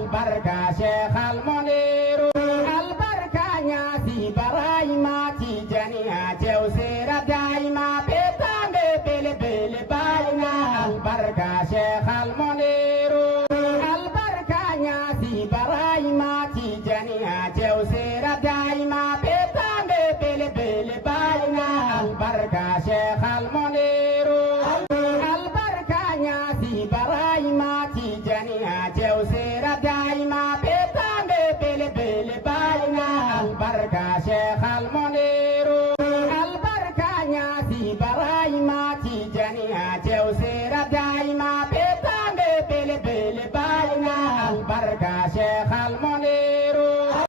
albarka Cheikh Al Muniru albarka Nyasi Ibrahima Tijaniya Cew Sera Daima Betambe bele bele bayna albarka Cheikh Al Muniru albarka Nyasi Ibrahima Tijaniya Cew Sera Daima Betambe bele bele bayna albarka Cheikh Al Muniru albarka Nyasi Ibrahima Tijaniya Cew Sera Daima Betambe bele bele bayna albarka Cheikh Al Muniru albarka Nyasi Ibrahima Tijaniya